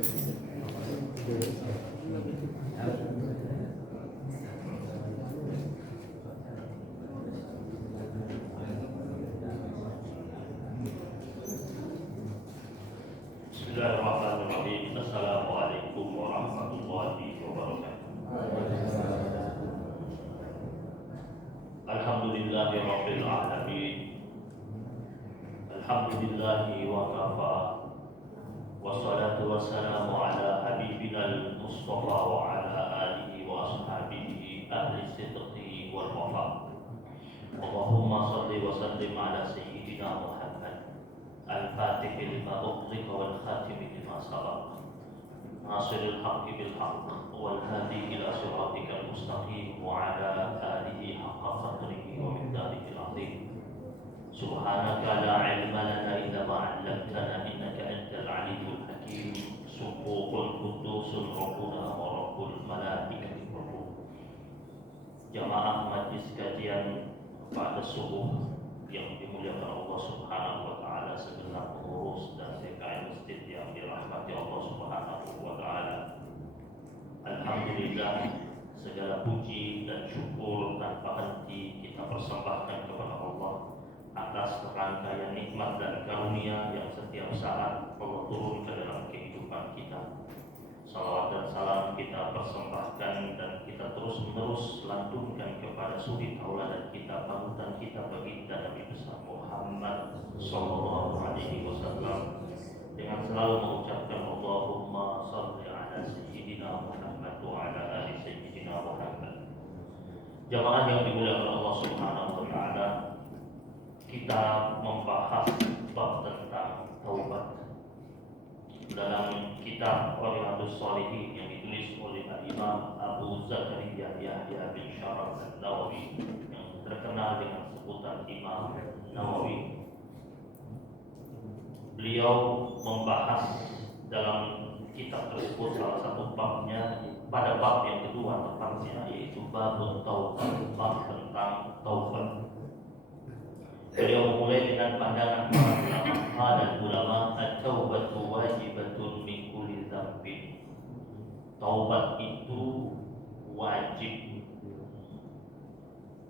Bismillahirrahmanirrahim. Assalamualaikum warahmatullahi wabarakatuh. Alhamdulillahirabbil alamin. Alhamdulillahi wa kafa. Wassalatu wassalamu ala habibina al-Mustafa wa ala alihi wa ashabihi ahli sidqi wal wafa. Allahumma salli wa sallim ala sayyidina Muhammad al-Fatih lima ughliqa wal khatim lima sabaq. Nasirul haqqi bil haqq wal hadi ila siratikal mustaqim wa ala alihi haqqa qadrihi wa miqdarihi al-azim. Subhanaka la ilma lana illa ma 'allamtana innaka antal alimul hakim. Subuhul qudusul rabbuna wa rabbul malaikati wa jamaah majlis kajian pada subuh yang dimuliakan Allah Subhanahu wa taala, segenap pengurus dan DKM masjid yang dirahmati Allah Subhanahu wa taala. Alhamdulillah, segala puji dan syukur tanpa henti kita persembahkan kepada Allah atas rangkaian nikmat dan karunia yang setiap saat Allah turunkan dalam kehidupan kita. Salawat dan salam kita persembahkan dan kita terus-menerus lantunkan kepada suri tauladan kita, panutan kita, baginda Nabi besar Muhammad sallallahu alaihi wasallam, dengan selalu mengucapkan Allahumma shalli ala sayyidina Muhammad wa ala ali sayyidina Muhammad. Jamaah yang dimuliakan Allah Subhanahu wa taala, kita membahas bab tentang taubat dalam kitab Riyadhus Shalihin yang ditulis oleh Imam Abu Zakaria Yahya bin Sharaf an-Nawawi yang terkenal dengan sebutan Imam Nawawi. Beliau membahas dalam kitab tersebut salah satu babnya, pada bab yang kedua tepatnya, yaitu bab taubat, bab tentang taubat. Beliau memulai dengan pandangan para ulama, at-taubatu wajibatun min kulli dzambin. Taubat itu wajib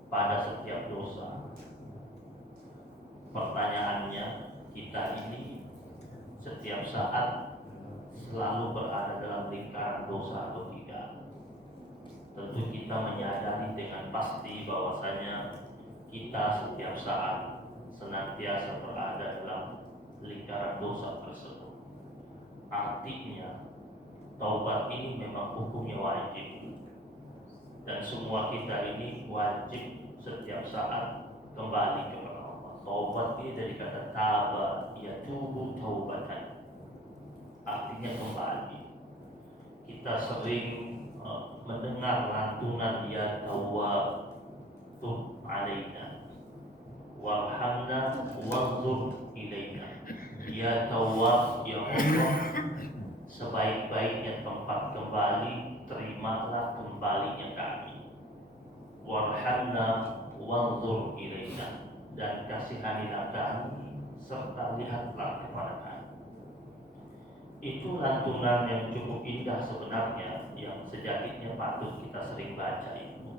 pada setiap dosa. Pertanyaannya, kita ini setiap saat selalu berada dalam lingkaran dosa atau tidak? Tentu kita menyadari dengan pasti bahwasanya kita setiap saat senantiasa berada dalam lingkaran dosa tersebut. Artinya, taubat ini memang hukumnya wajib, dan semua kita ini wajib setiap saat kembali kepada Allah. Taubat ini dari kata taba, yatubu taubatan, artinya kembali. Kita sering mendengar lantunan ya tawwab tub alaina warhamna wanzur ilaina. Ya tawwab, ya Allah, sebaik-baiknya tempat kembali, terimalah kembalinya kami. Warhamna wanzur ilaina, dan kasihanilah kami serta lihatlah kepada kami. Itu lantunan yang cukup indah sebenarnya, yang sejatinya patut kita sering baca itu.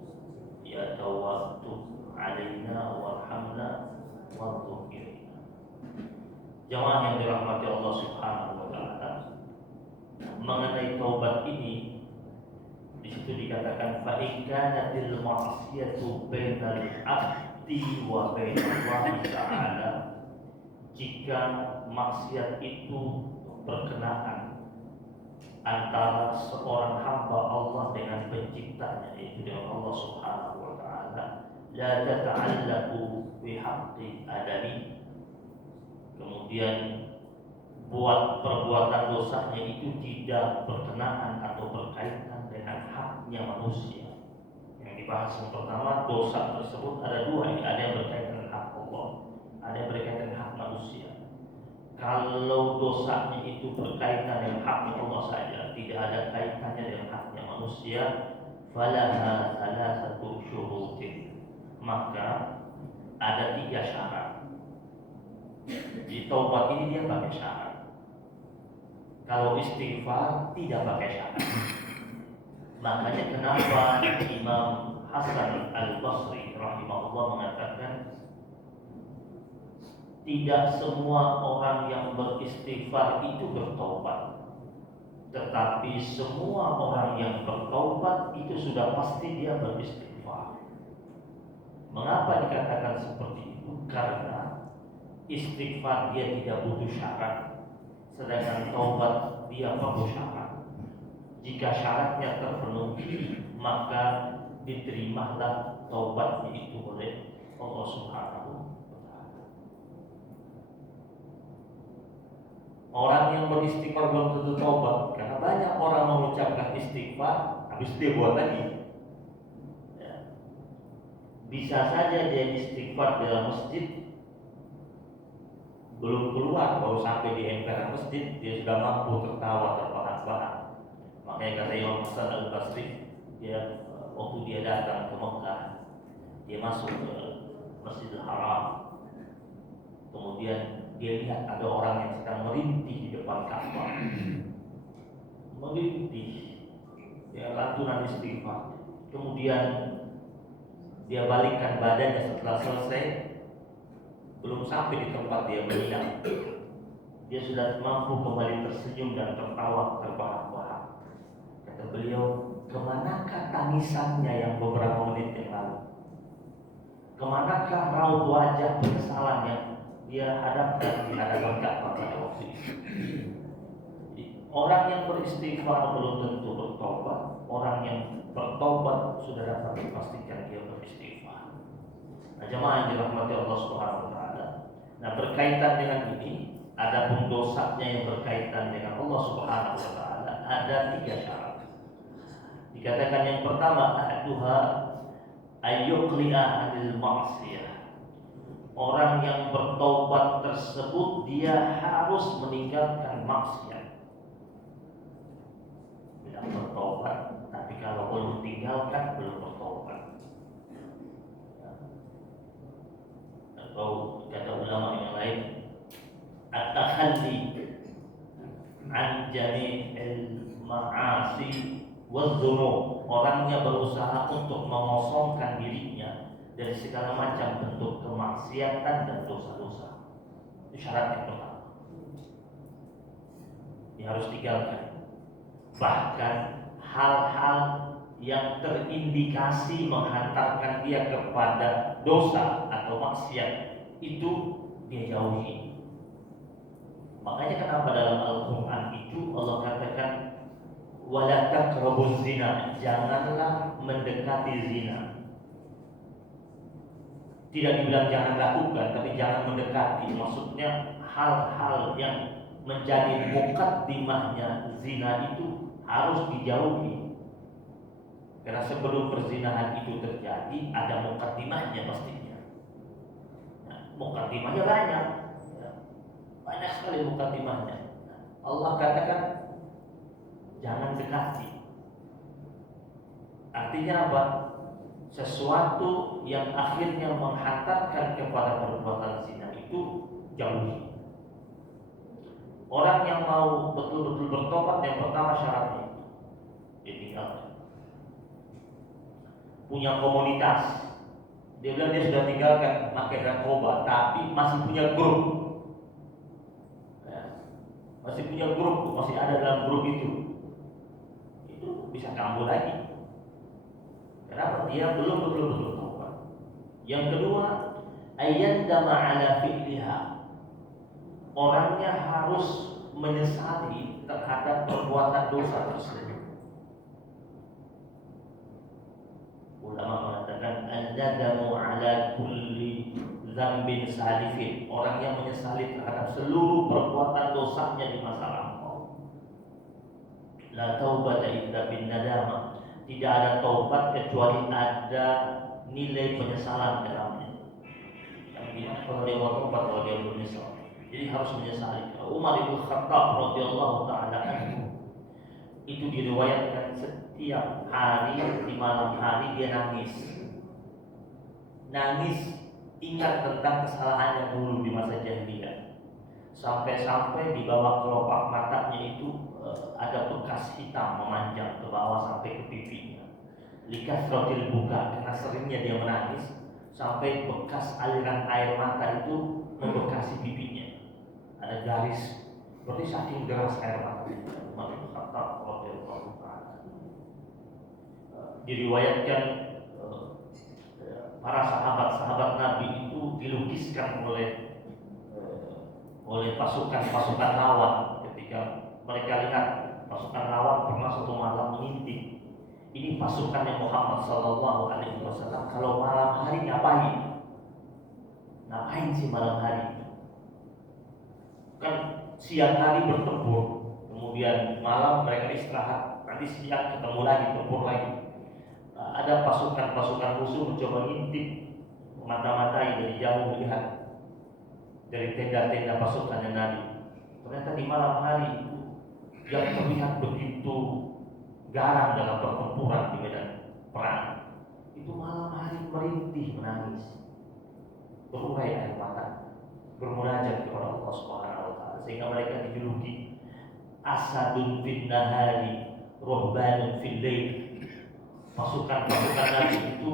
Ya tawwab tub alaina warhamna wanzur ilaina. Jamaah yang dirahmati Allah Subhanahu wa taala, mengenai taubat ini di situ dikatakan fa in kanatil ma'siyatu bainal abdi wa bainallahi ta'ala. Jika maksiat itu berkenaan antara seorang hamba Allah dengan penciptanya, yaitu dengan Allah Subhanahu wa taala, la tata'allaqu bi haqqi adami. Kemudian buat perbuatan dosanya itu tidak berkenaan atau berkaitan dengan haknya manusia. Yang dibahas yang pertama, dosa tersebut ada dua, ada yang berkaitan dengan hak Allah, ada yang berkaitan dengan hak manusia. Kalau dosanya itu berkaitan dengan haknya Allah saja, tidak ada kaitannya dengan haknya manusia, falaha salasatu syurutin, maka ada 3 syarat. Di taubat ini dia pakai syarat. Kalau istighfar tidak pakai syarat. Makanya kenapa Imam Hasan Al-Basri rahimahullah mengatakan tidak semua orang yang beristighfar itu bertobat, tetapi semua orang yang bertobat itu sudah pasti dia beristighfar. Mengapa dikatakan seperti itu? Karena istighfar dia tidak butuh syarat, sedangkan taubat dia perlu syarat. Jika syaratnya terpenuhi, maka diterimalah taubatnya itu oleh Allah Subhanahu wa Ta'ala. Orang yang beristighfar belum tentu taubat, karena banyak orang mengucapkan istighfar, habis dia buat lagi. Ya. Bisa saja dia istighfar dalam masjid, belum keluar, baru sampai di emperan masjid, dia sudah mampu tertawa terbahak-bahak. Makanya kata Imam Hasan Al-Basri, dia waktu dia datang ke Mekah, dia masuk ke Masjidil Haram, kemudian dia lihat ada orang yang sedang merintih di depan Ka'bah, merintih, ya lantunan istighfar. Kemudian dia balikkan badannya setelah selesai, belum sampai di tempat dia menginap, dia sudah mampu kembali tersenyum dan tertawa terbahak-bahak. Kata beliau, kemanakah tangisannya yang beberapa menit yang lalu? Kemanakah raut wajah penyesalan yang dia hadapkan di hadapan Ka'bah pada waktu itu? Orang yang beristighfar belum tentu bertobat. Orang yang bertobat sudah dapat dipastikan dia beristighfar. Nah, jemaah yang dirahmati Allah Subhanahu wa Ta'ala. Nah, berkaitan dengan ini, adapun dosanya yang berkaitan dengan Allah Subhanahu wa Ta'ala ada 3 syarat. Dikatakan yang pertama, ahaduha ayyuqli'a anil ma'siyah. Orang yang bertobat tersebut dia harus meninggalkan maksiat. Tidak bertobat, tapi kalau belum tinggalkan belum bertobat. Atau kata ulama yang lain, at-takhalli an jami'il ma'asi wadzunub. Orangnya berusaha untuk mengosongkan dirinya dari segala macam bentuk kemaksiatan dan dosa-dosa. Itu syarat yang pertama. Dia harus tinggalkan. Bahkan hal-hal yang terindikasi menghantarkan dia kepada dosa atau maksiat itu dia jauhi. Makanya kenapa dalam Al-Quran itu Allah katakan wala taqrabuz zina, janganlah mendekati zina. Tidak dibilang jangan lakukan, tapi jangan mendekati. Maksudnya hal-hal yang menjadi mukaddimahnya zina itu harus dijauhi. Karena sebelum perzinahan itu terjadi ada mukaddimahnya pastinya. Nah, mukaddimahnya banyak, banyak sekali mukaddimahnya. Allah katakan jangan dekati. Artinya apa? Sesuatu yang akhirnya menghantarkan kepada perbuatan zina itu jauhi. Orang yang mau betul-betul bertobat, yang pertama syaratnya ditinggalkan. Punya komunitas, dia bilang dia sudah tinggalkan pakai narkoba, tapi masih punya grup, masih punya grup, masih ada dalam grup itu bisa kambuh lagi. Kenapa? Dia belum betul-betul taubat. Yang kedua, ayyandama ala fi'liha. Orangnya harus menyesali terhadap perbuatan dosa tersebut. Ulama mengatakan an-nadamu ala kulli dzambin salifin. Orang yang menyesali terhadap seluruh perbuatan dosanya di masa lampau. La taubata illa bin nadama. Tidak ada taubat kecuali ada nilai penyesalan dalamnya. Yang dimana kalau dia mau taubat, kalau dia menyesal, jadi harus menyesali. Umar bin Khattab radhiyallahu taala anhu itu diriwayatkan setiap hari di malam hari dia nangis ingat tentang kesalahannya dulu di masa jahiliyah. Sampai-sampai di bawah kelopak matanya itu ada bekas hitam memanjang ke bawah sampai ke pipinya. Likas rotil buka, karena seringnya dia menangis sampai bekas aliran air mata itu membekasi pipinya. Ada garis, berarti saking deras air mata itu. Umar bin Khattab radhiyallahu ta'ala. Diriwayatkan para sahabat-sahabat Nabi itu dilukiskan oleh pasukan-pasukan lawan ketika mereka lihat pasukan lawan pernah suatu malam mengintip. Ini pasukannya Muhammad Sallallahu Alaihi Wasallam. Kalau malam hari ngapain? Ngapain sih malam hari? Kan siang hari bertempur, kemudian malam mereka istirahat, nanti siang ketemu lagi, tempur lagi. Ada pasukan-pasukan musuh mencoba ngintip, mata-matai dari jauh melihat dari tenda-tenda pasukan Nabi. Ternyata di malam hari itu yang terlihat begitu garang dalam pertempuran di medan perang, itu malam hari merintih menangis, berurai air mata, bermunajat kepada Allah Subhanahu wa taala, sehingga mereka dijuluki asadun fin nahari ruhbanun fil lail. Pasukan-pasukan Nabi itu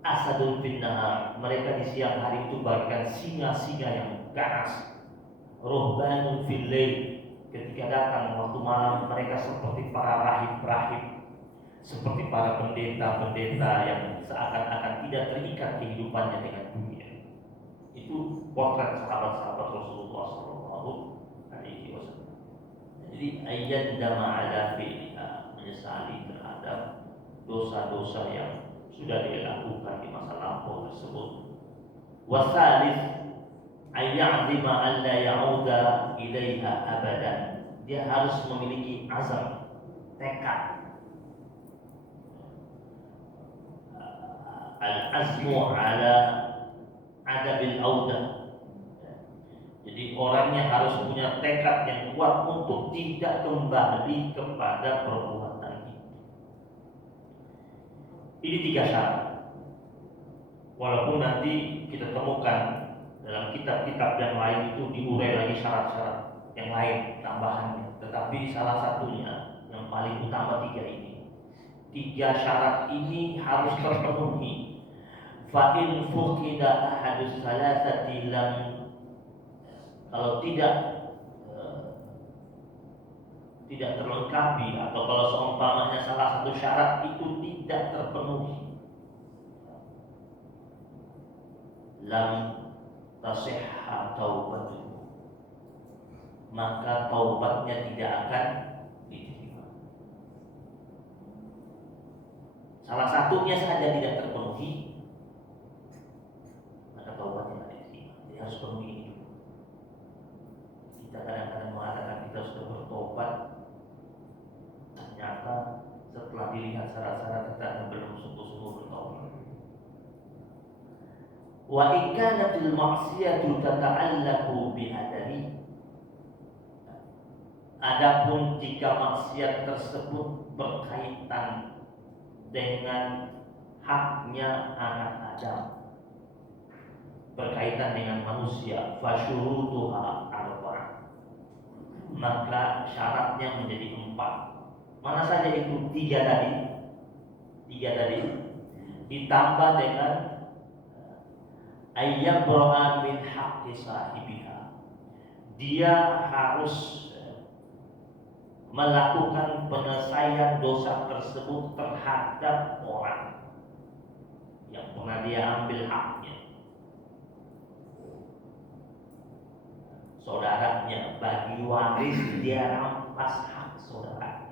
asadun fin nahar, mereka di siang hari itu bagaikan singa-singa yang ganas. Ruhbanun fil lail, ketika datang waktu malam mereka seperti para rahib-rahib, seperti para pendeta-pendeta yang seakan-akan tidak terikat kehidupannya dengan dunia. Itu potret sahabat-sahabat Rasulullah Sallallahu Alaihi Wasallam. Jadi ayat dama ala fi'liha, menyesali terhadap dosa-dosa yang sudah dilakukan di masa lampau tersebut. Wasalis ayya'zima alla ya'uda ilaiha abadan, dia harus memiliki azam, tekad. Al-azmu ala adabil audah. Jadi orangnya harus punya tekad yang kuat untuk tidak kembali kepada perbuatan itu. Ini 3 syarat. Walaupun nanti kita temukan dalam kitab-kitab yang lain itu diurai lagi syarat-syarat yang lain tambahannya, tetapi salah satunya yang paling utama 3 ini. 3 syarat ini harus terpenuhi. Fa in fuqida ahadus salasati lam, kalau tidak terlengkapi, atau kalau seumpamanya salah satu syarat itu tidak terpenuhi, lam tasihha taubatuhu, maka taubatnya tidak akan diterima. Salah satunya saja tidak terpenuhi, maka taubatnya tidak diterima. Dia harus penuhi itu. Kita kadang-kadang mengatakan kita sudah bertobat, ternyata setelah dilihat syarat-syarat kita belum sungguh-sungguh bertobat. Wa in kanatil ma'siyatu tata'allaqu bihadari, adapun jika maksiat tersebut berkaitan dengan haknya anak Adam, berkaitan dengan manusia, fasyurutuha arba'ah, maka syaratnya menjadi 4. Mana saja itu? 3 tadi ditambah dengan ayyabro'a min haqqi sahibiha, dia harus melakukan penyelesaian dosa tersebut terhadap orang yang pernah dia ambil haknya, saudaranya. Bagi waris dia rampas hak saudaranya.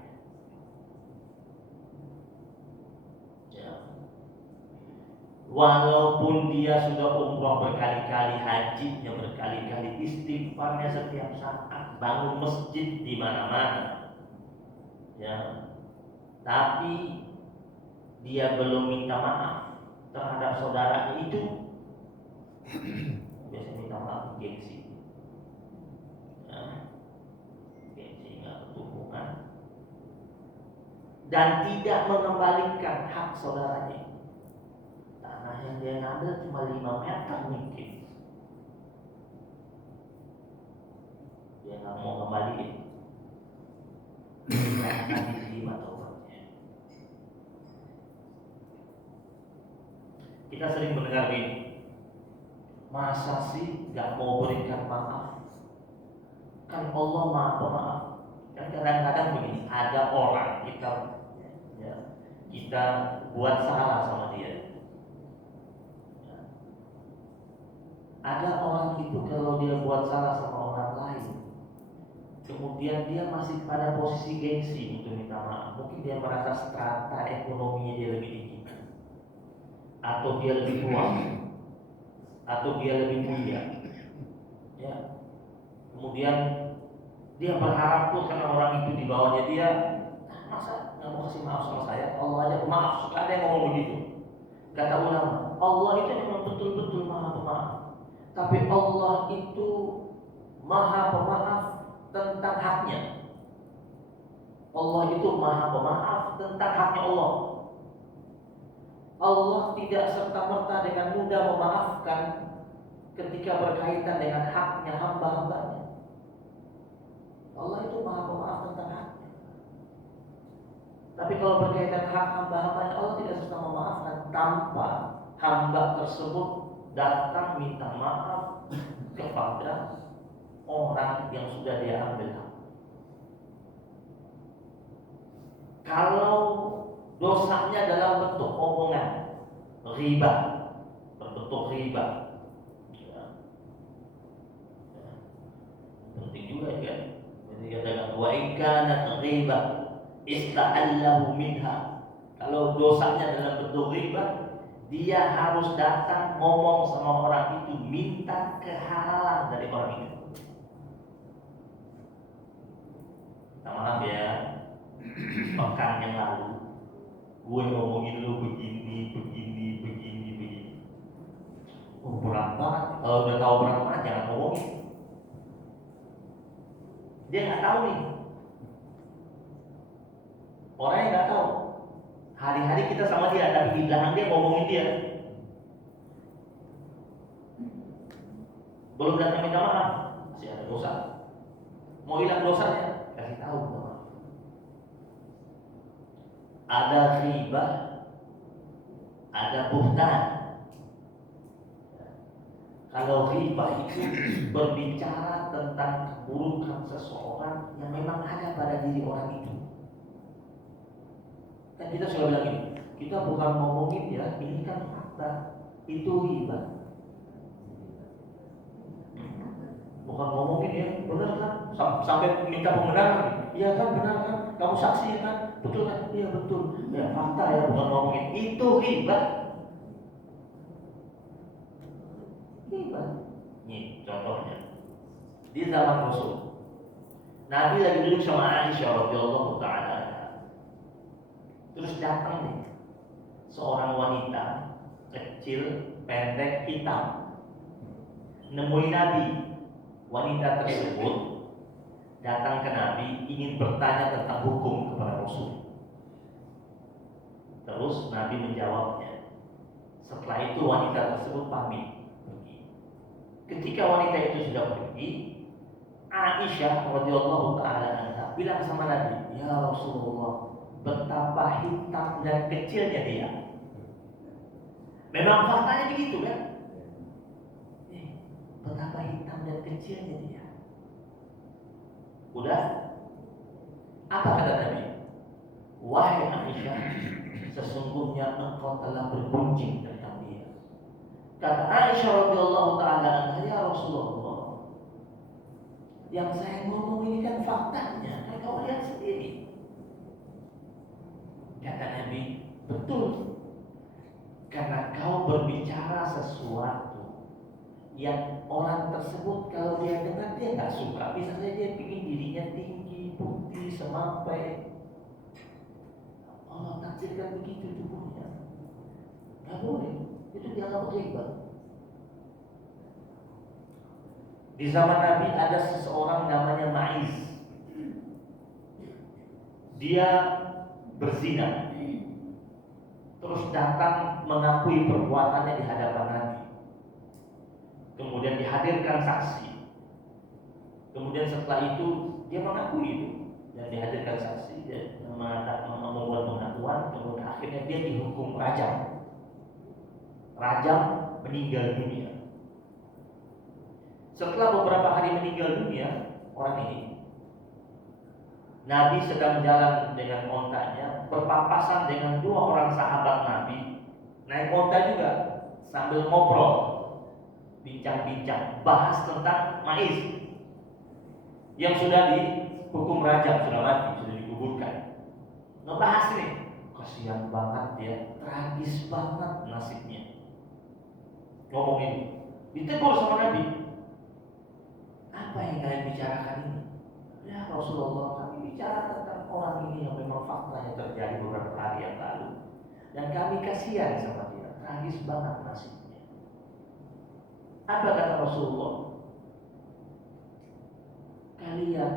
Walaupun dia sudah umrah berkali-kali, hajinya berkali-kali, istighfarnya setiap saat, bangun masjid di mana-mana, ya, tapi dia belum minta maaf terhadap saudaranya itu, biasanya minta maaf gengsi, ya, gengsi nggak berhubungan, dan tidak mengembalikan hak saudaranya. Tanah yang dia ngambil cuma 5 meter mungkin, dia nggak mau kembali, nggak akan diterima taubatnya. Kita sering mendengar ini, masa sih nggak mau berikan maaf? Kan Allah Maha Pemaaf. Kan kadang-kadang begini, ada orang kita buat salah sama dia. Ada orang itu kalau dia buat salah sama orang lain, kemudian dia masih pada posisi gengsi untuk minta maaf. Mungkin dia merasa strata ekonominya dia lebih tinggi, atau dia lebih tua, atau dia lebih mulia. Ya. Kemudian dia berharap tuh karena orang itu di bawahnya dia, masa nggak mau kasih maaf sama saya? Allah aja maaf. Suka ada yang ngomong begitu. Kata ulama, Allah itu memang betul-betul Maha Pemaaf. Tapi Allah itu Maha Pemaaf tentang haknya. Allah itu Maha Pemaaf tentang haknya Allah. Allah tidak serta-merta dengan mudah memaafkan ketika berkaitan dengan haknya hamba-hambanya. Allah itu Maha Pemaaf tentang haknya. Tapi kalau berkaitan hak hamba-hambanya, Allah tidak serta memaafkan tanpa hamba tersebut datang minta maaf kepada orang yang sudah dia ambil hak. Kalau dosanya dalam bentuk omongan, riba, berbentuk riba, ya. Penting juga kan. Jadi katakan wa in kanat riba ista'allahu minha. Kalau dosanya dalam bentuk riba, dia harus datang ngomong sama orang itu, minta kehalalan dari orang itu. Maaf ya, pekan yang lalu gue ngomongin lu begini. Oh berat banget. Kalau udah tahu berat banget jangan ngomongin. Dia nggak tahu nih. Orangnya nggak tahu. Hari-hari kita sama dia, tapi di belakang dia ngomongin dia. Belum datang minta maaf, masih ada dosa. Mau hilang dosanya, kasih tahu minta maaf. Ada riba, ada buhtan. Kalau riba itu berbicara tentang keburukan seseorang yang memang ada pada diri orang itu. Kan kita sudah bilang ini, kita bukan ngomongin ya, ini kan fakta, itu riba. Bukan ngomongin ya, benar kan? Sampai minta pembenaran. Iya kan, benar kan? Kamu saksi kan? Betul kan? Iya betul. Ya fakta ya, bukan ngomongin. Itu riba. Riba. Nih contohnya. Di zaman Rasul, Nabi lagi duduk sama Aisyah radhiyallahu taala. Terus datang nih seorang wanita kecil, pendek, hitam, nemuin Nabi. Wanita tersebut datang ke Nabi ingin bertanya tentang hukum kepada Rasul. Terus Nabi menjawabnya. Setelah itu wanita tersebut pamit pergi. Ketika wanita itu sudah pergi, Aisyah radhiyallahu taala anha bilang sama Nabi, "Ya Rasulullah, betapa hitam dan kecilnya dia." Memang faktanya begitu kan? Betapa hitam dan kecilnya dia. Udah? Apa kata Nabi? Wahai Aisyah, sesungguhnya engkau telah bergunjing tentang dia. Kata Aisyah radhiyallahu taala anha, ya Rasulullah, yang saya ngomong ini kan faktanya, kan kau lihat sendiri. Kata Nabi, betul. Karena kau berbicara sesuatu yang orang tersebut kalau dia dengar dia nggak suka, bisa saja dia ingin dirinya tinggi, putih, semampai. Allah takdirkan begitu tubuhnya, nggak boleh, itu dianggap riba. Di zaman Nabi ada seseorang namanya Ma'iz. Dia berzina, terus datang mengakui perbuatannya di hadapan Nabi. Kemudian dihadirkan saksi. Kemudian setelah itu dia mengakui itu dan dihadirkan saksi dan mengatakan membuat pengakuan. Kemudian akhirnya dia dihukum rajam. Rajam, meninggal dunia. Setelah beberapa hari meninggal dunia orang ini, Nabi sedang jalan dengan ontanya, berpapasan dengan dua orang sahabat Nabi, naik onta juga sambil ngobrol, bincang-bincang, bahas tentang Maiz yang sudah dihukum rajam, sudah mati, sudah dikuburkan. Ngebahas nih, kasihan banget dia, tragis banget nasibnya. Ngomongin, ditegur sama Nabi. Apa yang kalian bicarakan ini? Ya Rasulullah, kami bicara tentang orang ini yang memang faktanya terjadi beberapa hari yang lalu, dan kami kasihan sama dia, tragis banget nasibnya. Apa kata Rasulullah? Kalian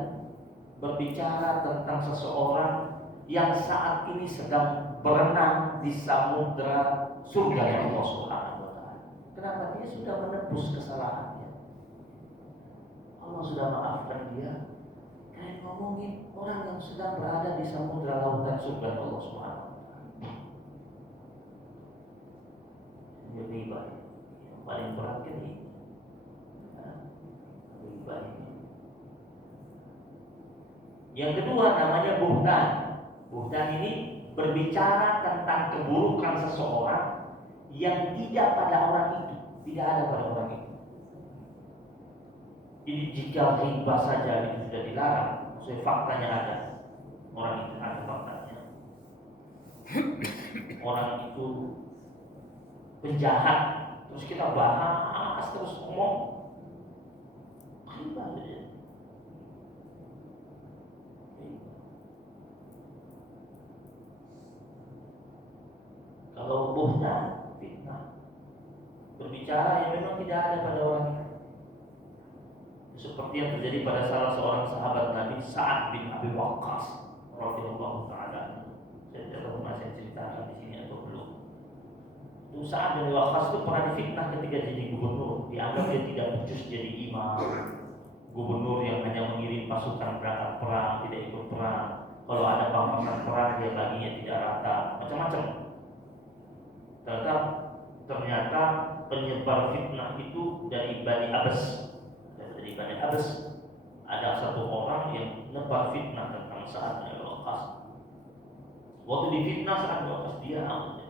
berbicara tentang seseorang yang saat ini sedang berenang di samudra surga Allah Subhanahu wa Ta'ala. Kenapa? Dia sudah menebus kesalahannya. Allah sudah maafkan dia. Kalian ngomongin orang yang sedang berada di samudra lautan surga Allah Subhanahu wa Ta'ala. Jadi baik. Yang paling berat kan ini. Lebih baik. Yang kedua namanya buhtan. Buhtan ini berbicara tentang keburukan seseorang yang tidak pada orang itu, tidak ada pada orang itu. Jadi jika riba saja itu sudah dilarang, maksudnya faktanya ada, orang itu ada faktanya. Orang itu penjahat, terus kita bahas terus ngomong riba saja. Kalau buhtan, fitnah, berbicara yang memang tidak ada pada orang itu. Seperti yang terjadi pada salah seorang sahabat Nabi, Sa'ad bin Abi Waqqas radhiyallahu ta'ala. Saya tidak tahu masih ceritakan di sini atau belum. Itu Sa'ad bin Abi Waqqas itu pernah difitnah ketika jadi gubernur. Dianggap dia tidak becus jadi imam. Gubernur yang hanya mengirim pasukan berangkat perang, tidak ikut perang. Kalau ada pasukan perang dia baginya tidak rata, macam-macam. Ternyata penyebar fitnah itu dari Bani Abbas. Dari Bani Abbas ada satu orang yang nebar fitnah tentang Sa'ad bin Abi Waqqas. Waktu difitnah Sa'ad bin Abi Waqqas dia aman.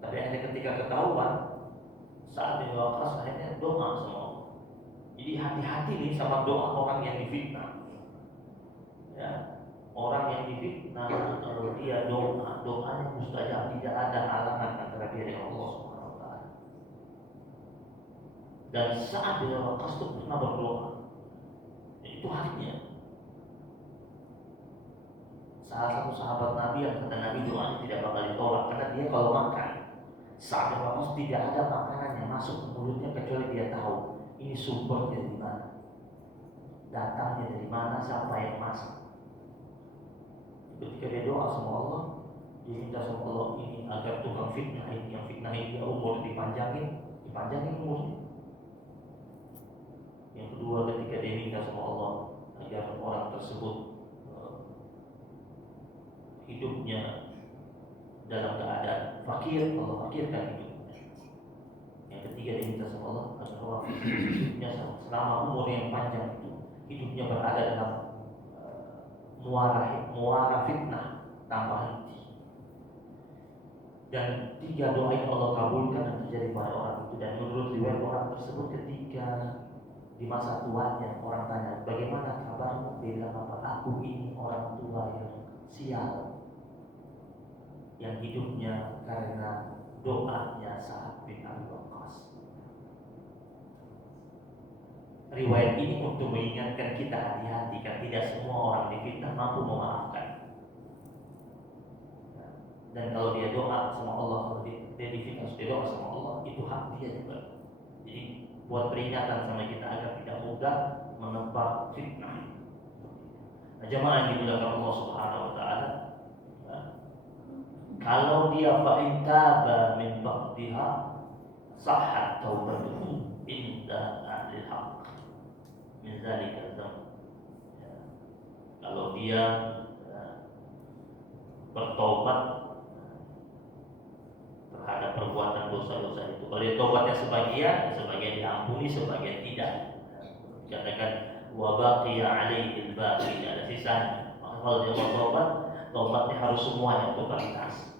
Tapi akhirnya ketika ketahuan, Sa'ad bin Abi Waqqas akhirnya doa sama Allah. Jadi hati-hati nih sama doa orang yang difitnah. Ya, orang yang difitnah kalau dia doanya mustajab, tidak ada halangan antara dia dengan Allah Subhanahu wa Ta'ala. Dan Sa'ad bin Abi Waqqas itu pernah berdoa. Itu haknya. Salah satu sahabat Nabi yang kata Nabi doanya tidak bakal ditolak karena dia kalau makan Sa'ad bin Abi Waqqas tidak ada makanan yang masuk ke mulutnya kecuali dia tahu ini sumbernya dari mana, datangnya dari mana, siapa yang masak. Ketika dia doa sama Allah, dia minta sama Allah ini agar tukang fitnah ini yang fitnahin dia umur dipanjangin umurnya. Yang kedua ketika dia minta sama Allah agar orang tersebut hidupnya dalam keadaan fakir, Allah fakirkan hidupnya. Yang ketiga dia minta sama Allah agar orang hidupnya selama umur yang panjang itu hidupnya berada dalam muara fitnah tanpa henti. Dan tiga doa yang Allah kabulkan dan terjadi pada orang itu. Dan menurut riwayat orang tersebut ketika di masa tuanya orang tanya bagaimana kabarmu, dia bilang apa? Aku ini orang tua yang sial, yang hidupnya karena doanya Sa'ad bin Abi Waqqas. Riwayat ini untuk mengingatkan kita hati-hati, kan tidak semua orang difitnah mampu memaafkan. Dan kalau dia doa sama Allah, kalau dia difitnah dia doa sama Allah, itu hak dia juga. Jadi buat peringatan sama kita agar tidak mudah menebar fitnah. Nah, jemaah yang dimuliakan Allah Subhanahu wa Ta'ala, kalau dia fa'in taba min ba'diha sahhat taubatuhu inda ahli haqq min zalika dzamb. dia bertobat terhadap perbuatan dosa-dosa itu. Kalau dia tobatnya sebagian diampuni, sebagian tidak. Dikatakan wa baqiya alaihi al-baqi, ada sisanya. Maka kalau dia mau tobatnya harus semuanya totalitas.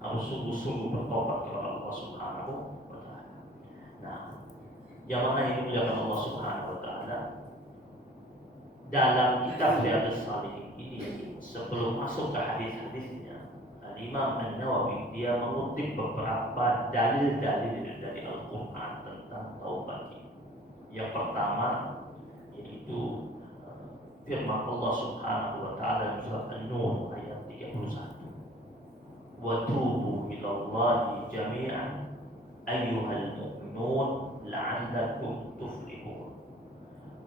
Harus sungguh-sungguh bertobat kepada Allah Subhanahu wa taala. Nah, jamaah yang dimuliakan Allah Subhanahu wa taala, dalam kitab Riyadhus Shalihin ini sebelum masuk ke hadis-hadisnya, Imam An-Nawawi dia mengutip beberapa dalil-dalil dari Al-Quran tentang taubat ini. Yang pertama yaitu firman Allah Subhanahu wa taala dalam surat An-Nur ayat 31. Wa tubu ilallahi jami'an ayyuhal mu'minun la'allakum tuflihun.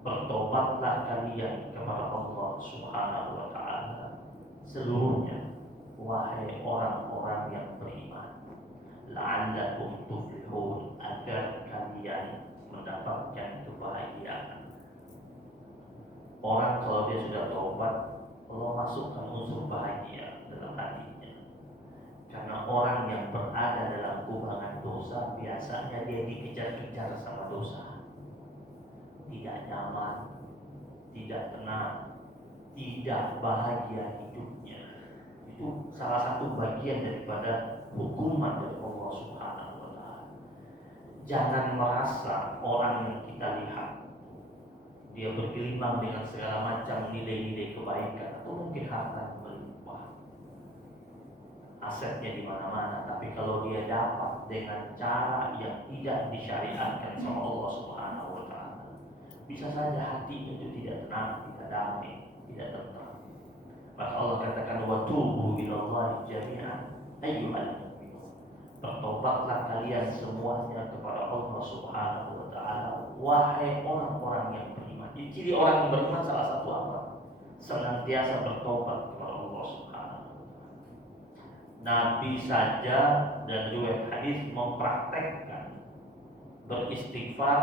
Bertobatlah kalian kepada Allah Subhanahu wa taala seluruhnya, wahai orang-orang yang beriman, la'allakum tuflihun, agar kalian mendapatkan kebahagiaan. Orang kalau dia sudah taubat, Allah masukkan unsur bahagia dalam hatinya. Karena orang yang berada dalam kubangan dosa, biasanya dia dikejar-kejar sama dosa. Tidak nyaman, tidak tenang, tidak bahagia hidupnya. Itu salah satu bagian daripada hukuman dari Allah Subhanahu wa taala. Jangan merasa orang yang kita lihat dia bergelimang dengan segala macam nilai-nilai kebaikan atau mungkin harta melimpah, asetnya di mana-mana, tapi kalau dia dapat dengan cara yang tidak disyariatkan sama Allah Subhanahu wa taala, bisa saja hatinya itu tidak tenang, tidak damai, tidak tenang. Maka Allah katakan wa tubu ilallahi jami'an ayyuhal mu'minun. Bertobatlah kalian semuanya kepada Allah Subhanahu wa taala, wahai orang-orang yang beriman. Ciri orang yang beriman salah satu apa? Senantiasa bertobat kepada Allah Subhanahu wa taala. Nabi saja dan riwayat hadis mempraktekkan beristighfar.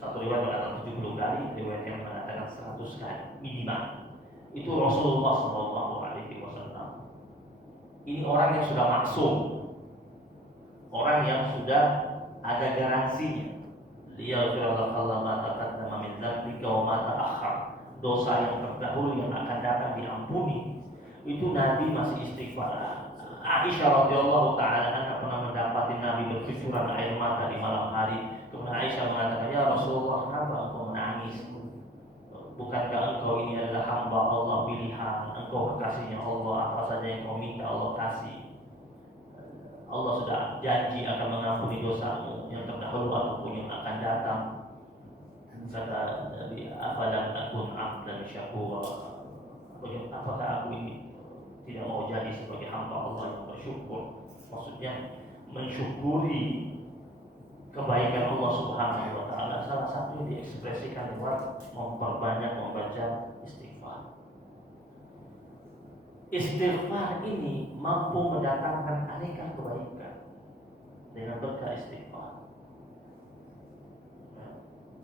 Satu riwayat mengatakan 70 kali, riwayat yang mengatakan 100 kali minimal. Itu Rasulullah SAW. Ini orang yang sudah maksum, orang yang sudah ada garansinya. Liyaghfirallahu ma taqaddama min dzambika wa ma ta'akhkhar. Dosa yang terdahulu yang akan datang diampuni. Itu Nabi masih istighfar. Aisyah radhiyallahu taala anha pernah mendapati Nabi bercucuran air mata di malam hari. Kemudian Aisyah mengatakan, "Ya Rasulullah, kenapa engkau menangis? Bukankah engkau ini adalah hamba Allah pilihan? Engkau kekasihnya Allah, apa saja yang kau minta Allah kasih. Allah sudah janji akan mengampuni dosamu yang terdahulu ataupun yang akan datang." Kata Nabi, "Afalam akun abdan syakura?" Apakah aku ini tidak mau jadi sebagai hamba Allah yang bersyukur? Maksudnya mensyukuri kebaikan Allah Subhanahu wa taala. Salah satu yang diekspresikan lewat memperbanyak membaca istighfar. Istighfar ini mampu mendatangkan aneka kebaikan dengan berkah istighfar.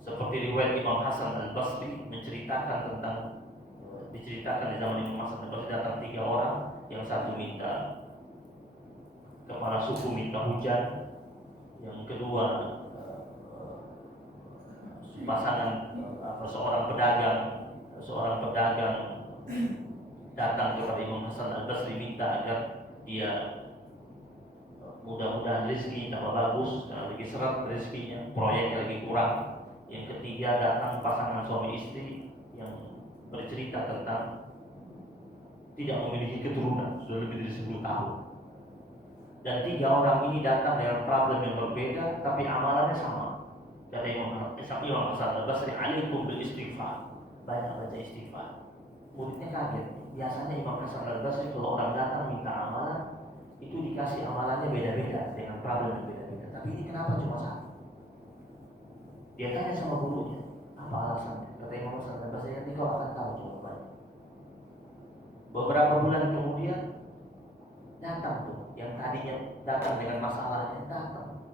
Seperti riwayat Imam Hasan Al-Basri diceritakan di zaman Imam Hasan Al-Basri datang 3 orang, yang satu minta kepala suku minta hujan, yang kedua pasangan seorang pedagang datang kepada Imam Hasan Al-Basri minta agar dia mudah-mudahan rezeki tambah bagus, karena lagi seret rezekinya, proyeknya lagi kurang. Yang ketiga datang pasangan suami istri yang bercerita tentang tidak memiliki keturunan sudah lebih dari 10 tahun. Dan 3 orang ini datang dengan problem yang berbeda, tapi amalannya sama. Kata Imam Hasan Al-Basri, "Alaikum bil istighfar." Banyak baca istighfar. Muridnya kaget. Biasanya Imam Hasan Al-Basri kalau orang datang minta amalan, itu dikasih amalannya beda-beda dengan problem yang beda-beda. Tapi ini kenapa cuma satu? Dia tanya sama gurunya, apa alasannya? Kata Imam Hasan Al-Basri, nanti kau akan tahu jawabannya. Beberapa bulan kemudian datang tuh, yang tadinya datang dengan masalahnya datang.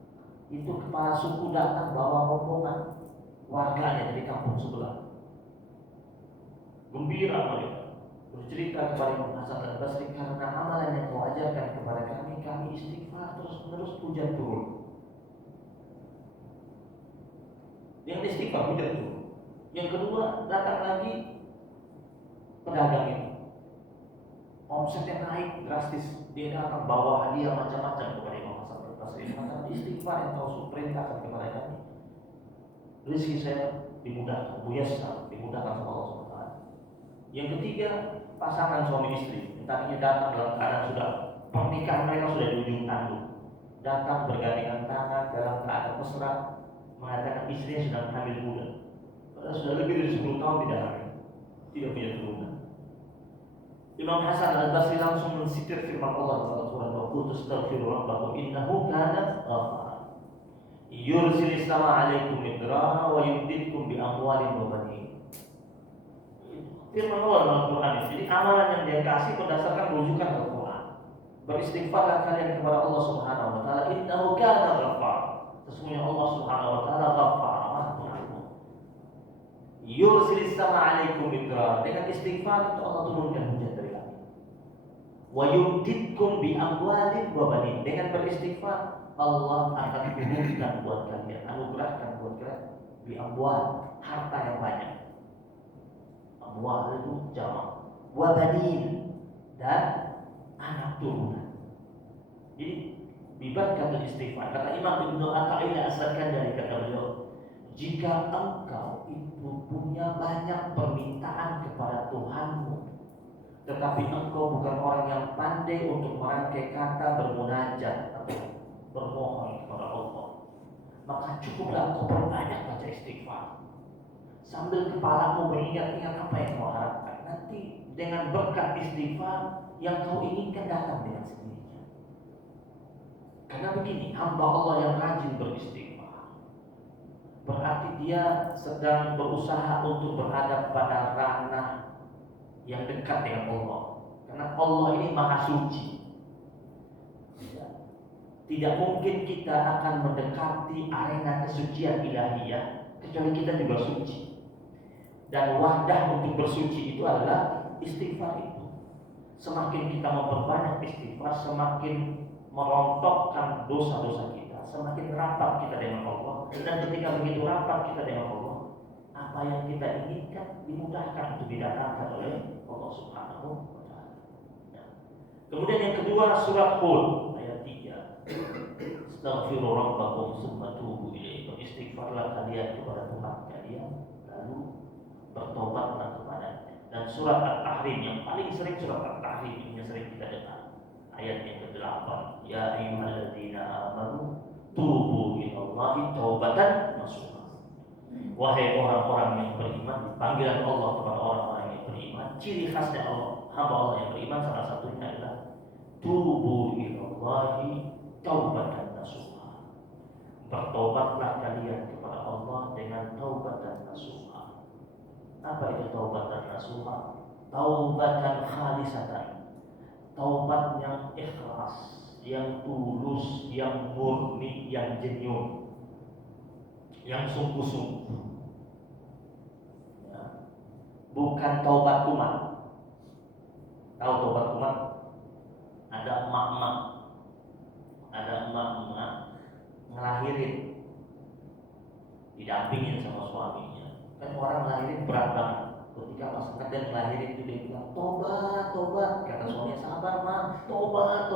Itu kepala suku datang bawa rombongan warganya dari kampung sebelah. Gembira mereka, bercerita kepada Imam Hasan al-Basri, karena amalan yang kau ajarkan kepada kami istighfar terus-menerus, hujan turun. Yang istighfar hujan turun. Yang kedua, datang lagi pedagang itu, omsetnya naik drastis, dia datang bawa hadiah macam-macam kepada Imam Hasan al-Basri. Maka istighfar yang kau perintahkan kepada kami, rezeki saya dimudahkan, dimudahkan sama Allah SWT. Yang ketiga, pasangan suami istri, tadinya datang dalam keadaan sudah pernikahan mereka sudah di ujung tanduk, datang bergandengan tangan dalam keadaan mesra, mengatakan istrinya sedang hamil muda, padahal sudah lebih dari 10 tahun tidak hamil, tidak punya turunan. Imam Hasan al-Basri langsung mensitir firman Allah dalam Al-Quran, wa qul tastaghfiru rabbakum innahu kana ghaffara yursilis sama alaikum midrara wa yumdidkum bi amwalin wa banin. Firman Allah dalam Al-Quran. Jadi amalan yang dia kasih berdasarkan rujukan Al-Quran. Beristighfarlah kalian kepada Allah Subhanahu wa taala, innahu kana ghaffar. Sesungguhnya Allah Subhanahu wa taala Ghaffar, Maha Pengampun. Yursilis sama alaikum midrara. Dengan istighfar itu Allah turunkan hujan dari langit. Wa yumdidkum bi amwalin wa banin. Dengan beristighfar Allah akan turunkan buat kalian, anugerahkan buat kalian bi amwal, harta yang banyak. Amwal itu jamak, wa banin, dan anak turunan. Jadi bibarkatul istighfar, kata Imam Ibnu Athaillah As-Sakandari, kata beliau, jika engkau itu punya banyak permintaan kepada Tuhanmu, tetapi engkau bukan orang yang pandai untuk merangkai kata bermunajat atau bermohon kepada Allah, maka cukuplah engkau perbanyak baca istighfar sambil kepalamu mengingat-ingat apa yang kau harapkan. Nanti dengan berkat istighfar yang kau inginkan datang dengan sendirinya. Karena begini, hamba Allah yang rajin beristighfar berarti dia sedang berusaha untuk berada pada ranah yang dekat dengan Allah. Karena Allah ini maha suci. Tidak mungkin kita akan mendekati arena kesucian ilahiyah kecuali kita juga suci. Dan wadah untuk bersuci itu adalah istighfar itu. Semakin kita memperbanyak istighfar, semakin merontokkan dosa-dosa kita, semakin rapat kita dengan Allah. Dan ketika begitu rapat kita dengan Allah, apa yang kita inginkan dimudahkan untuk didatangkan oleh Allah Subhanahu wa taala. Kemudian yang kedua, surat Hud ayat 3. Astaghfiru rabbakum tsumma tubu ilaihi. Beristighfarlah kalian kepada Tuhan kalian, lalu bertobatlah kepadanya. Dan surat At-Tahrim yang paling sering, surat At-Tahrim ini yang sering kita dengar, ayat yang ke-8, ya ayyuhalladzina amanu tubu ilallahi taubatan nasuha. Wahai orang-orang yang beriman, panggilan Allah kepada orang-orang yang beriman, ciri khasnya Allah, hamba Allah yang beriman salah satunya adalah tubu ilallahi taubatan nasuha. Bertobatlah kalian kepada Allah dengan taubatan nasuha. Apa itu taubatan nasuha? Taubatan khalisatan, taubat yang ikhlas, yang tulus, yang murni, yang genuine, yang sungguh-sungguh, ya. Bukan taubat kumat. Tahu taubat kumat? Ada emak-emak ngelahirin, didampingin sama suaminya. Kan orang ngelahirin berat banget. Ketika pas ngeden ngelahirin itu dia bilang tobat. Kata suaminya, sabar mah, tobat.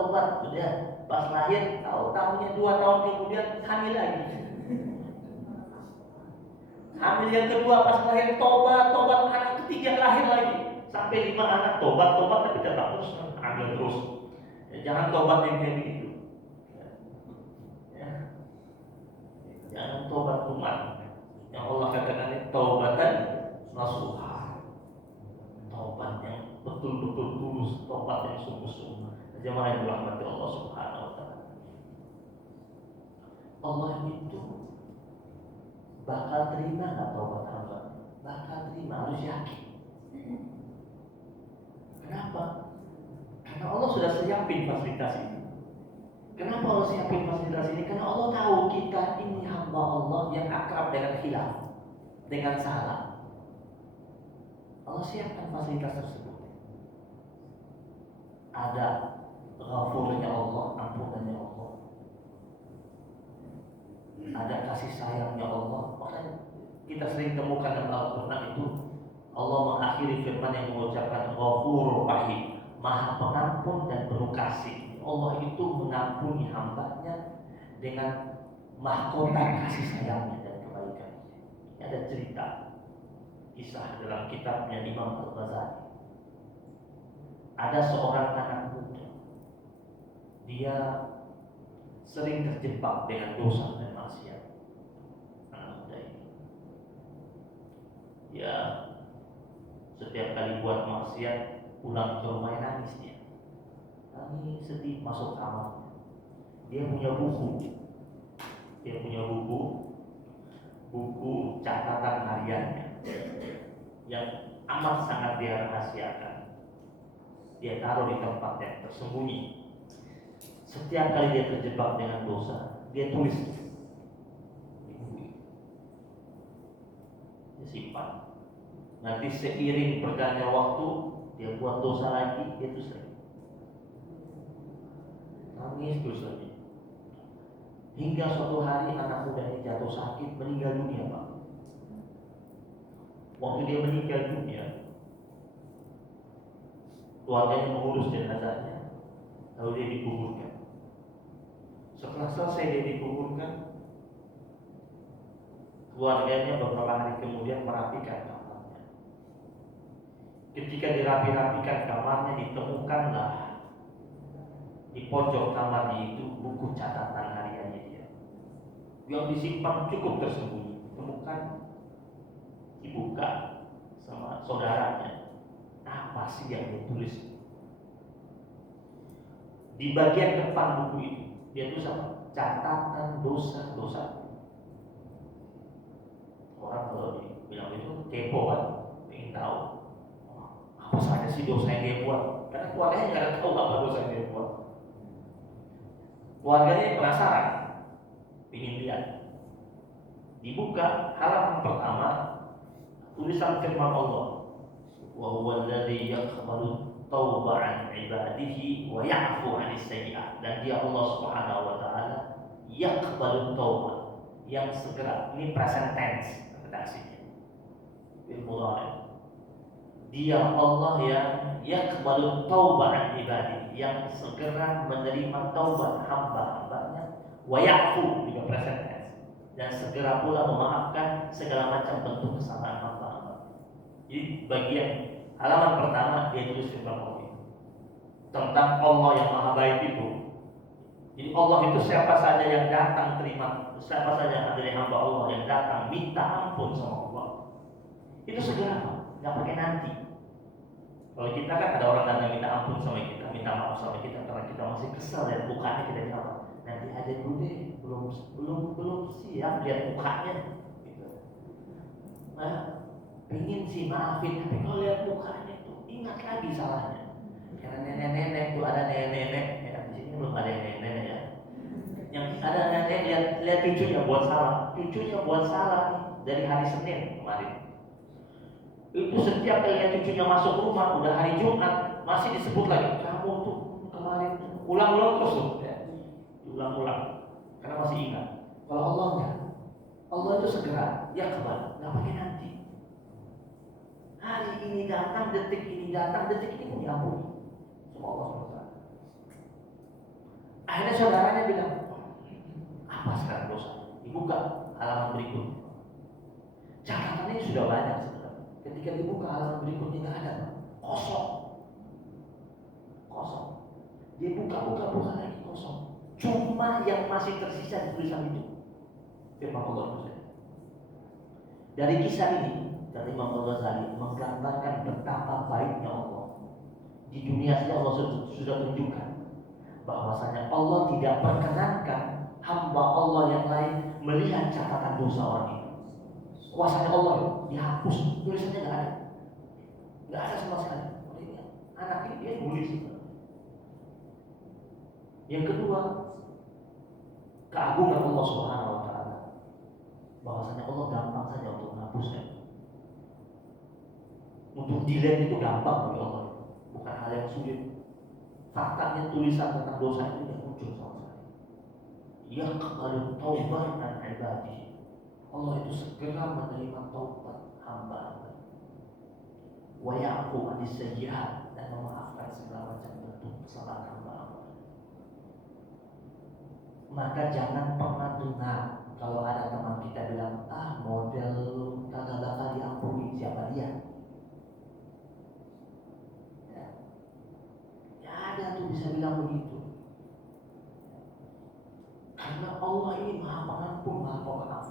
Sudah pas lahir, tahu-tahunya 2 tahun kemudian hamil lagi. Hamil yang kedua, pas lahir tobat, anak ketiga lahir lagi. Sampai 5 anak tobat tapi tetap terus hamil terus. Ya, jangan tobat yang kayak begitu. Ya. Jangan tobat kumat. Yang Allah katakan ini taubatan nasuha, taubat yang betul-betul tulus, taubat yang sungguh-sungguh. Jemaah yang dirahmati Allah Subhanahu wa taala, Allah itu bakal terima nggak taubat hamba? Bakal terima, harus yakin. Kenapa? Karena Allah sudah siapin fasilitas ini. Kenapa Allah siapin fasilitas ini? Karena Allah tahu kita ini hamba Allah yang akrab dengan khilaf, dengan salah. Allah siapkan fasilitas tersebut. ada ghafurnya Allah, ampunannya Allah, ada kasih sayangnya Allah. Makanya kita sering temukan dalam Al-Quran itu Allah mengakhiri firman yang mengucapkan Ghafurur Rahim, Maha Pengampun dan Penuh Kasih. Allah itu mengampuni hambanya dengan mahkota kasih sayangnya dan kebaikannya. Ini ada cerita kisah dalam kitabnya Imam Al-Ghazali. Ada seorang anak muda, dia sering terjebak dengan dosa dan maksiat. Anak muda ini, ya setiap kali buat maksiat, pulang ke rumah nangis dia. Nangis sedih, masuk kamar. Dia punya buku. Buku catatan hariannya yang amat sangat dia rahasiakan. Dia taruh di tempat yang tersembunyi. Setiap kali dia terjebak dengan dosa, dia tulis di buku. Dia simpan. Nanti seiring berjalannya waktu, dia buat dosa lagi, dia tulis lagi. Nangis terus lagi. Hingga suatu hari anak muda ini jatuh sakit, meninggal dunia, Pak. Waktu dia meninggal dunia, keluarganya mengurus jenazahnya, lalu dia dikuburkan. Setelah selesai dia dikuburkan, keluarganya beberapa hari kemudian merapikan kamarnya. Ketika dirapi-rapikan kamarnya, ditemukanlah di pojok kamarnya itu buku catatan hariannya dia, yang disimpan cukup tersembunyi. Ditemukan, dibuka sama saudaranya. Apa sih yang dia tulis? Di bagian depan buku itu dia tulis apa? Catatan dosa-dosa. Orang kalau bilang itu kepo kan, ingin tahu apa saja sih dosa yang dia buat. Karena keluarganya nggak ada tahu apa dosa yang dia buat. Keluarganya penasaran, ingin lihat. Dibuka halaman pertama, tulisan firman Allah, wa huwa alladzi yaqbalu tauba an ibadihi wa ya'fu 'anis sayyi'at. Dan dia Allah Subhanahu wa taala yaqbalu tauba, yang segera. Ini present tense redaksinya. Bil mudhari. Dia Allah yang yaqbalu tauba an ibadihi, yang segera menerima taubat hamba-hambanya, wa ya'fu, juga present tense, dan segera pula memaafkan segala macam bentuk kesalahan hamba-hamba. Jadi bagian halaman pertama dia tulis firman Allah tentang Allah yang maha baik itu. Jadi Allah itu siapa saja yang datang terima, siapa saja dari hamba Allah yang datang minta ampun sama Allah, itu segera, nggak pakai nanti. Kalau kita kan ada orang datang minta ampun sama kita, minta maaf sama kita karena kita masih kesal lihat mukanya, kita bilang nanti aja dulu deh, belum siap lihat mukanya. Gitu. Nah, pengen sih maafin, tapi kalau lihat mukanya tuh ingat lagi salahnya. Karena nenek-nenek tuh ada nenek-nenek, ya di sini belum ada nenek-nenek ya. Yang ada nenek lihat cucunya buat salah nih dari hari Senin kemarin. Itu setiap kali lihat cucunya masuk rumah, udah hari Jumat masih disebut lagi, kamu tuh kemarin, ulang-ulang terus tuh, ya. Diulang-ulang karena masih ingat. Kalau Allah enggak, Allah itu segera, ya kembali, nggak pakai nanti. Hari ini datang, detik ini datang, detik ini pun diampuni sama Allah SWT. Akhirnya saudaranya bilang, apa sekarang dosa? Dibuka halaman berikutnya. Catatannya sudah banyak sebenarnya. Ketika dibuka halaman berikutnya nggak ada, kosong. Dia buka lagi, kosong. Cuma yang masih tersisa di tulisan itu firman Allah itu. Dari kisah ini, dari Imam Al-Ghazali menggambarkan betapa baiknya Allah. Di dunia saja Allah sudah tunjukkan bahwasanya Allah tidak perkenankan hamba Allah yang lain melihat catatan dosa orang itu. Kuasanya Allah dihapus, tulisannya nggak ada sama sekali. Anak ini dia nulis. Yang kedua, keagungan Allah Subhanahu wa taala. Bahwasanya Allah gampang saja untuk menghapusnya. Untuk delete itu gampang bagi Allah, bukan hal yang sulit. faktanya tulisan tentang dosa itu tidak muncul sama sekali. Yaqbalu taubatan ibadi. Allah itu segera menerima taubat hamba-hamba. Wa ya'fu 'anis sayyi'at, dan memaafkan segala macam bentuk kesalahan hamba-hamba. Maka jangan pernah dengar kalau ada teman kita bilang, model kagak bakal diampuni. Siapa dia? Ya ada tuh bisa bilang begitu. Karena Allah ini Maha Pengampun, Maha Pemaaf.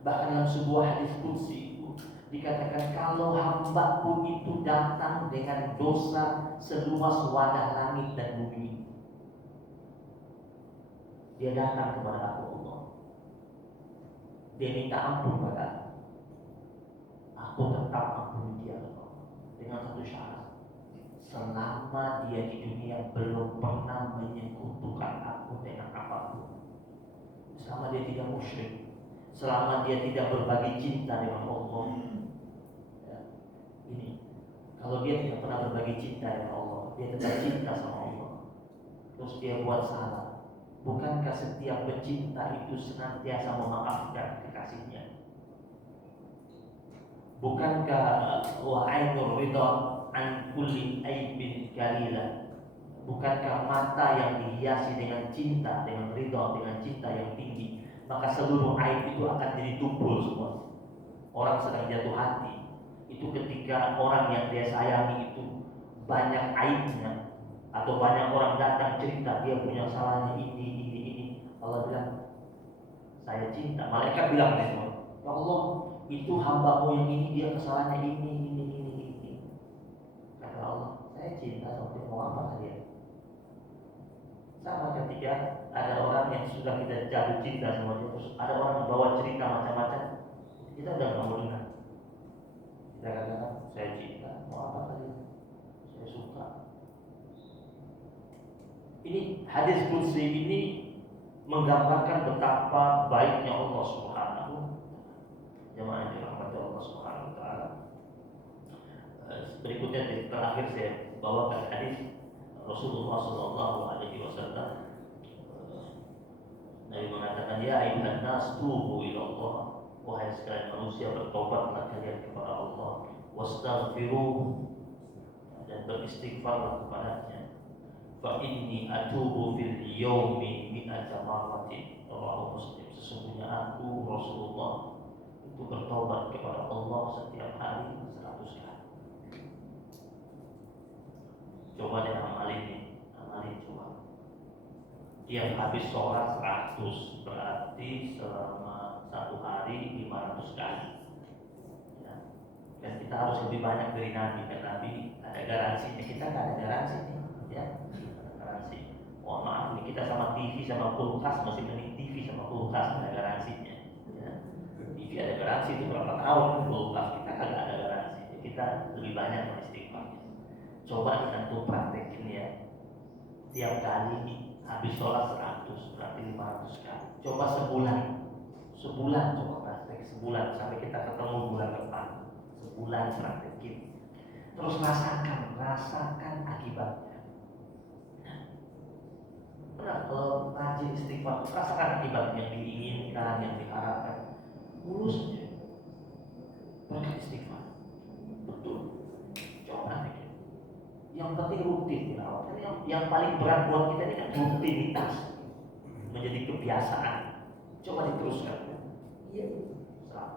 Bahkan dalam sebuah hadis qudsi itu dikatakan, kalau hambaku itu datang dengan dosa seluas wadah langit dan bumi, dia datang kepada aku Allah, dia minta ampun pada aku, tetap ampuni dia Allah, dengan satu syarat: selama dia di dunia belum pernah menyekutukan aku dengan apapun, selama dia tidak musyrik, selama dia tidak berbagi cinta dengan Allah. Ya, ini kalau dia tidak pernah berbagi cinta dengan Allah, dia tetap cinta sama Allah, terus dia buat salah, bukankah setiap pecinta itu senantiasa memaafkan kekasihnya? Bukankah wa ainur ridha an kulli aibin kalila? Bukankah mata yang dihiasi dengan cinta, dengan ridha, dengan cinta yang tinggi, maka seluruh aib itu akan jadi tumpul semua. Orang sedang jatuh hati itu ketika orang yang dia sayangi itu banyak aibnya, atau banyak orang datang cerita dia punya salahnya ini. Allah bilang, saya cinta. Malaikat bilang semua, ya Allah, itu hambamu yang ini dia kesalahannya ini. Kata Allah, saya cinta sama dia, mau apa dia? Sama ketika ada orang yang sudah kita jatuh cinta sama dia, terus ada orang yang bawa cerita macam-macam, kita udah nggak mau dengar. Kita katakan, saya cinta, mau apa dia? Saya suka. Ini hadis qudsi ini menggambarkan betapa baiknya Allah Subhanahu. Jemaah yang dirahmati Allah Subhanahu wa taala. Berikutnya di terakhir saya bawakan hadis Rasulullah sallallahu alaihi wasallam. Nabi mengatakan, ya ayyuhan nas tubu ila Allah, wahai sekalian manusia, bertobatlah kalian kepada Allah, wastaghfiruh, dan beristighfarlah kepadanya. Fa inni atubu fil yaumi mi'ata marratin, rawahu Muslim. Sesungguhnya aku Rasulullah itu bertobat kepada Allah setiap hari 100 kali. Coba deh amalin coba. Tiap habis sholat 100, berarti selama satu hari 500 kali. Ya. Dan kita harus lebih banyak dari Nabi, kan Nabi ada garansinya, kita nggak ada garansi nih, ya. Garansi. Mohon maaf nih, kita sama TV sama kulkas masih mending TV sama kulkas, ada garansinya. Ya. TV ada garansi itu berapa tahun, kulkas kita nggak ada garansi. Kita lebih banyak beristighfar. Coba kita tuh praktekin ya. Tiap kali habis sholat 100 berarti 500 kali. Coba sebulan coba praktek sebulan sampai kita ketemu bulan depan. Sebulan praktekin. Terus rasakan akibatnya. Benar, kalau rajin istighfar, rasakan akibat yang diinginkan, yang diharapkan. Mulus aja. Berkat istighfar. Betul. Coba praktekin. Yang penting rutin ya. Yang paling berat buat kita ini kan rutinitas, menjadi kebiasaan. Coba diteruskan. Iya.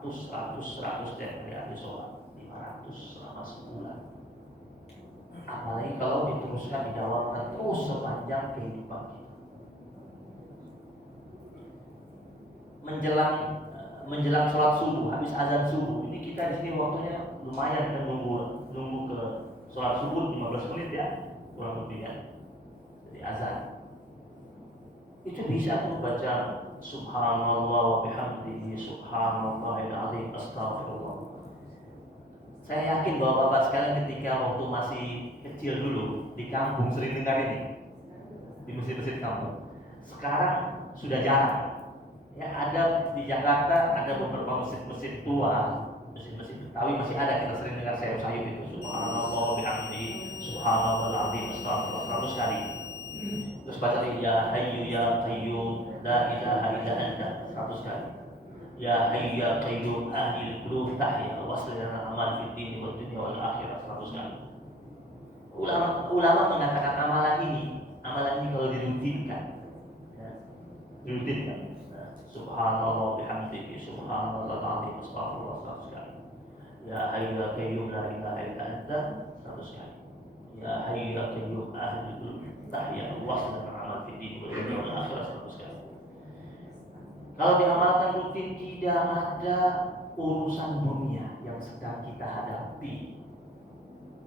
100 dan habis sholat 500 selama sebulan. Apalagi kalau diteruskan, didawamkan terus sepanjang kehidupan kita. Menjelang sholat subuh, habis azan subuh, ini kita di sini waktunya lumayan kan, nunggu ke sholat subuh 15 menit ya, kurang lebih kan, dari azan. Itu bisa tuh baca subhanallah wa bihamdihi subhanallahil azim astaghfirullah. Saya yakin bahwa bapak sekalian ketika waktu masih kecil dulu di kampung sering dengar ini di masjid-masjid kampung. Sekarang sudah jarang. Ya, ada di Jakarta ada beberapa masjid-masjid tua, masjid-masjid Betawi masih ada, kita sering dengar sayup-sayup itu subhanallah wa bihamdihi subhanallahil azim astaghfirullah 100 kali. baca ya hayyu ya qayyum la ilaha illa anta 100 kali. Ya hayyu ya qayyum ahlil qulub tahya waslana amal fid din wad dunya wal akhirah 100 kali. Ulama mengatakan amalan ini kalau dirutinkan, ya, dirutinkan. Subhanallah bihamdihi subhanallah al-azim astaghfirullah 100 kali. Ya hayyu ya qayyum la ilaha illa anta 100 kali. Ya hayyu ya qayyum ahlil qulub tahya waslana amal fid din wad dunya wal akhirah 100 kali. Kalau diamalkan rutin, tidak ada urusan dunia yang sedang kita hadapi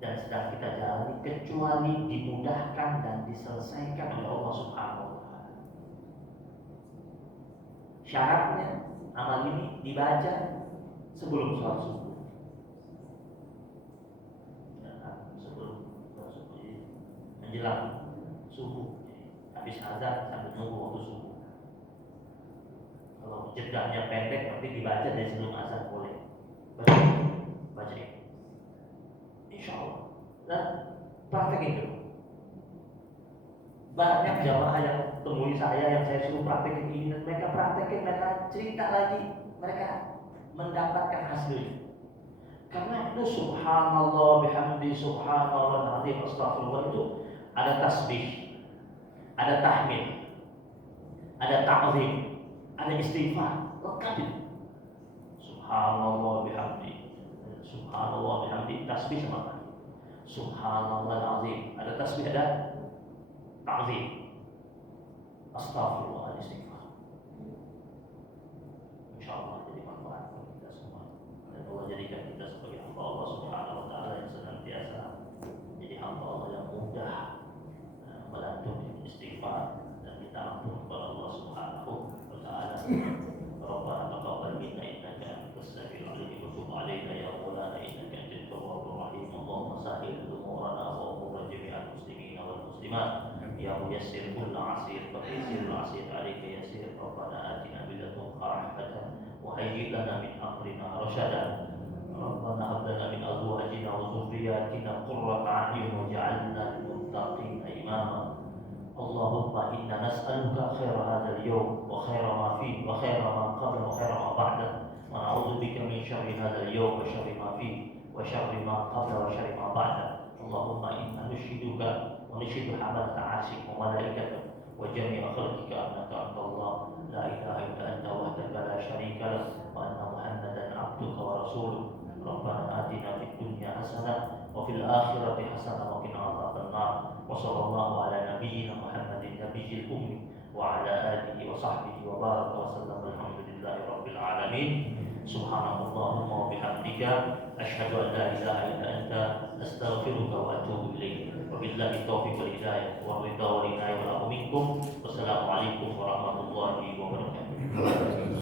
dan sedang kita jalani kecuali dimudahkan dan diselesaikan oleh Allah Subhanahu wa Ta'ala. Syaratnya amal ini dibaca sebelum sholat subuh. Sebelum sholat subuh, menjelang subuh, habis azan sambil nunggu waktu subuh. Kalau jedahnya pendek, tapi dibaca dari sebelum azan boleh. Baca ini. Insya Allah. Nah, praktekin dulu. Banyak jamaah yang temui saya, yang saya suruh praktekin ini, dan mereka praktekin, mereka cerita lagi, mereka mendapatkan hasilnya. Karena itu subhanallah bihamdi subhanallah azim astaghfirullah itu ada tasbih, ada tahmid, ada ta'zim, ada istighfar, lengkap itu. Subhanallah bihamdi, tasbih sama. Subhanallah azim, ada tasbih, ada ta'zim, astaghfirullah, istighfar. Insyaallah jadi manfaat bagi kita semua. Dan Allah jadikan kita sebagai hamba Allah Subhanahu wa Ta'ala yang senantiasa jadi hamba Allah yang mudah melantun istighfar dan kita ampun kepada Allah Subhanahu wa Ta'ala. Rabbana taqabbal minna innaka antas samiul alim wa tub 'alaina ya maulana innaka antat tawwabur rahim. Allahumma sahhil umurana wa umur jami'al muslimin wal muslimat. Ya muyassir kulla 'asir fa yassir al-'asir 'alaika yassir. Rabbana atina min ladunka rahmatan wa hayyi lana min amrina rashada. Rabbana hab lana min azwajina wa dhurriyyatina qurrata a'yun waj'alna lil muttaqina imama. Allahumma inna nas'aluka khaira hadzal yawm wa khaira ma fihi wa khaira ma qabla wa khaira ma ba'da wa na'udzu bika min syarri hadzal yawm wa syarri ma fihi wa syarri ma qabla wa syarri ma ba'da. Allahumma inna nushiduka wa nushidu hamalata 'arsyik wa malaikatak wa jami'a khalqika annaka antallah la ilaha illa anta wahdaka la syarika lak wa anna Muhammadan 'abduka wa rasuluh. Rabbana atina fid dunya hasanah wa fil akhirati hasanah wa qina adzabannar. Wa sallallahu ala nabiyyina Muhammadin nabiyil ummi wa ala alihi wa sahbihi wa baraka wa sallam. Alhamdulillahi rabbil alamin. Subhanallahumma wa bihamdika asyhadu an la ilaha illa anta astaghfiruka wa atubu ilaik. Wabillahi taufiq wal hidayah wa ridha wal inayah wal afu minkum. Wassalamu alaikum warahmatullahi wabarakatuh.